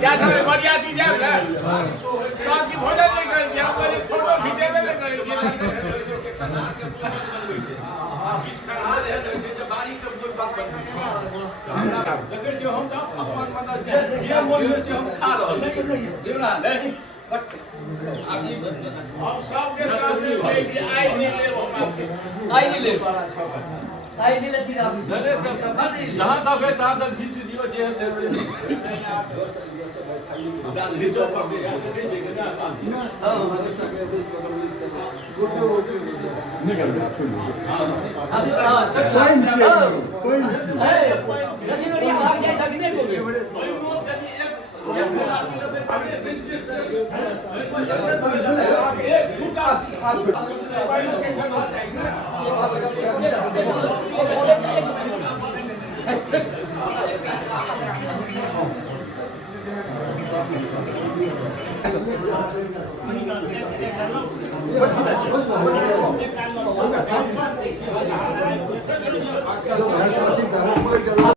क्या था बढ़िया दी जाए ना तो आपकी भोजन नहीं करेंगे हम पहले फोटो खींचे में नहीं करेंगे अगर जो हम अपन मतलब जे बोलियो से हम खा रहे देवना नहीं बट आगे हम सब के सामने भेजिए आई नहीं ले हम आई नहीं ले पारा छोटा आई नहीं ले फिर आप जहां तक है तहां तक खींच दियो जे है से डाल नीचे पर दे भेजेगा ना हां निकल गया अभी कोई है जैसे मेरी आवाज जैसा भी नहीं बोले